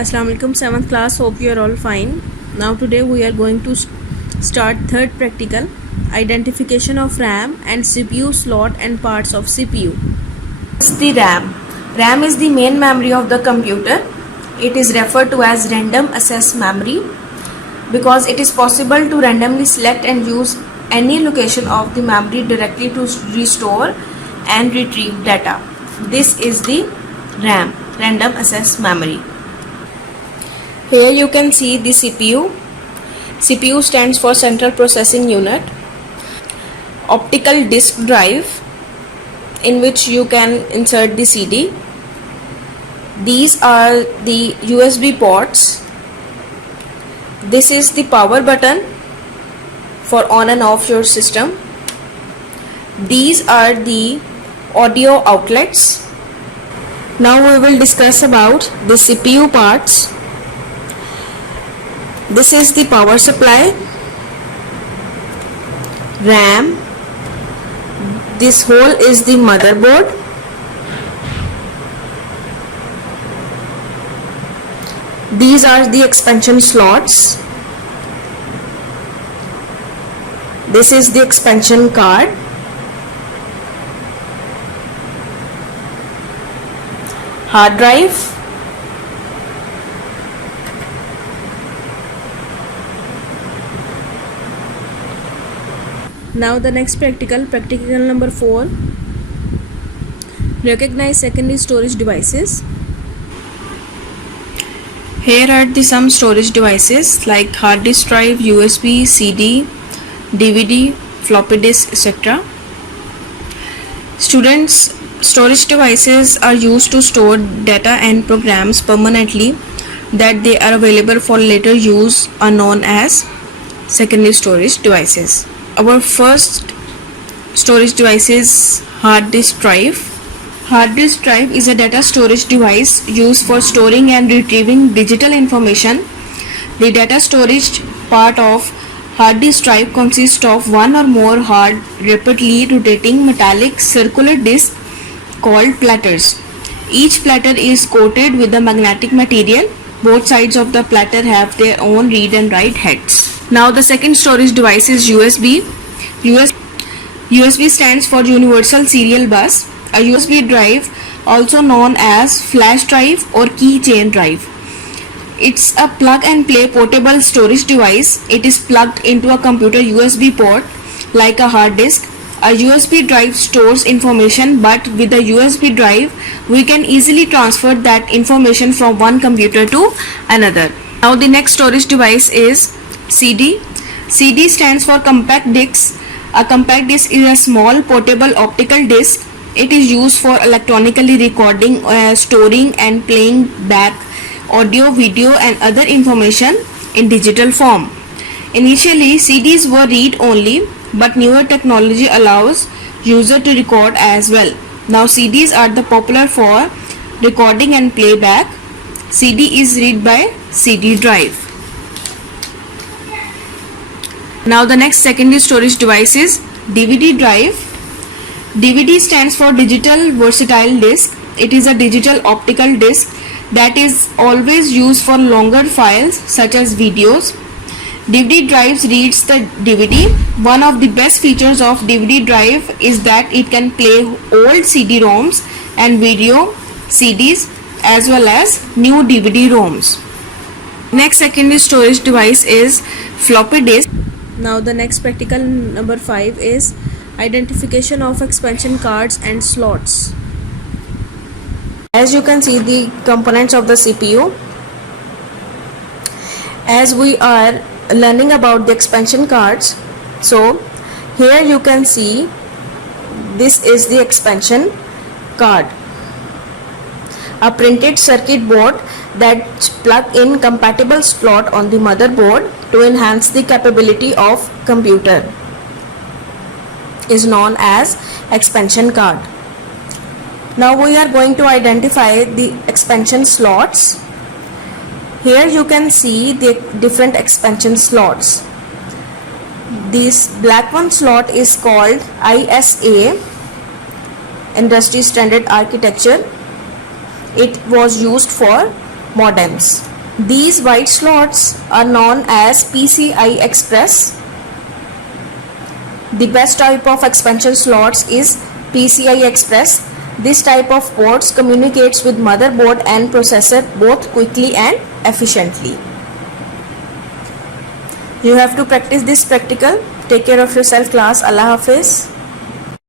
Assalamu alaikum 7th class, hope you are all fine. Now today we are going to start third practical, identification of RAM and CPU slot and parts of CPU. It's the RAM. RAM is the main memory of the computer. It is referred to as random access memory because it is possible to randomly select and use any location of the memory directly to restore and retrieve data. This is the RAM, random access memory. Here you can see the CPU. CPU stands for Central Processing Unit. Optical disk drive in which you can insert the CD. These are the USB ports. This is the power button for on and off your system. These are the audio outlets. Now we will discuss about the CPU parts. This is the power supply, RAM, this whole is the motherboard, these are the expansion slots, this is the expansion card, hard drive, now the next practical number 4, recognize secondary storage devices. Here are the some storage devices like hard disk drive, USB, CD, DVD, floppy disk, etc. Students, storage devices are used to store data and programs permanently that they are available for later use are known as secondary storage devices. Our first storage device is hard disk drive. Hard disk drive is a data storage device used for storing and retrieving digital information. The data storage part of hard disk drive consists of one or more hard, rapidly rotating metallic circular discs called platters. Each platter is coated with a magnetic material. Both sides of the platter have their own read and write heads. Now the second storage device is USB. USB stands for Universal Serial Bus. A USB drive, also known as flash drive or keychain drive. It's a plug and play portable storage device. It is plugged into a computer USB port like a hard disk. A USB drive stores information, but with a USB drive we can easily transfer that information from one computer to another. Now the next storage device is CD. CD stands for compact disc. A compact disc is a small portable optical disc. It is used for electronically recording, storing and playing back audio, video and other information in digital form. Initially CDs were read only, but newer technology allows user to record as well. Now CDs are the popular for recording and playback. CD is read by CD drive. Now the next secondary storage device is DVD drive. DVD stands for Digital Versatile Disc. It is a digital optical disc that is always used for longer files such as videos. DVD drives reads the DVD. One of the best features of DVD drive is that it can play old CD-ROMs and video CDs as well as new DVD-ROMs. Next secondary storage device is floppy disk. Now the next practical number 5 is identification of expansion cards and slots. As you can see the components of the CPU. As we are learning about the expansion cards, so here you can see this is the expansion card, a printed circuit board that plug in compatible slot on the motherboard to enhance the capability of computer is known as expansion card. Now we are going to identify the expansion slots. Here you can see the different expansion slots. This black one slot is called ISA, Industry Standard Architecture. It was used for modems. These white slots are known as PCI Express. The best type of expansion slots is PCI Express. This type of ports communicates with motherboard and processor both quickly and efficiently. You have to practice this practical. Take care of yourself, class. Allah Hafiz.